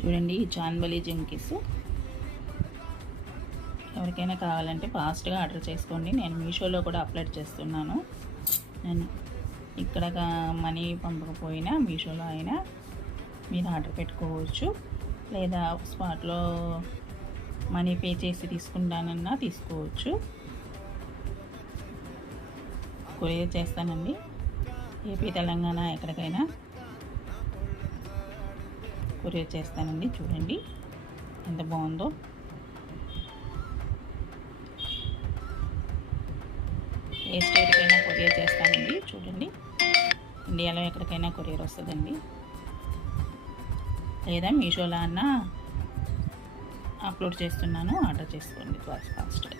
చూడండి ఈ చాన్బలి జంకీస్ ఎవరికైనా కావాలంటే ఫాస్ట్గా ఆర్డర్ చేసుకోండి. నేను మీషోలో కూడా అప్లోడ్ చేస్తున్నాను. నేను ఇక్కడ మనీ పంపకపోయినా మీషోలో అయినా మీరు ఆర్డర్ పెట్టుకోవచ్చు, లేదా స్పాట్లో మనీ పే చేసి తీసుకుంటానన్నా తీసుకోవచ్చు. కొరియర్ చేస్తానండి. ఏపీ తెలంగాణ ఎక్కడికైనా కొరియర్ చేస్తానండి. చూడండి ఎంత బాగుందో. ఏ స్టేట్కైనా కొరియర్ చేస్తానండి. చూడండి ఇండియాలో ఎక్కడికైనా కొరియర్ వస్తుందండి, లేదా మీషోలో అన్నా అప్లోడ్ చేస్తున్నాను. ఆర్డర్ చేసుకోండి ఫాస్ట్గా.